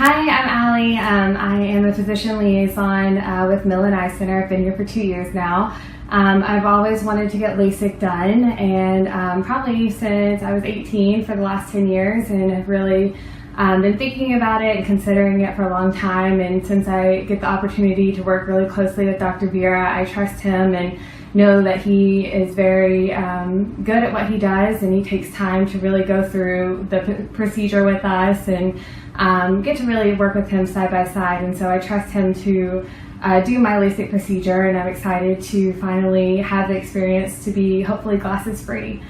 Hi, I'm Allie. I am a physician liaison with Milan Eye Center. I've been here for 2 years now. I've always wanted to get LASIK done, and probably since I was 18 for the last 10 years, and have really been thinking about it and considering it for a long time. And since I get the opportunity to work really closely with Dr. Vira, I trust him and know that he is very good at what he does, and he takes time to really go through the procedure with us and get to really work with him side by side. And so I trust him to do my LASIK procedure, and I'm excited to finally have the experience to be hopefully glasses free.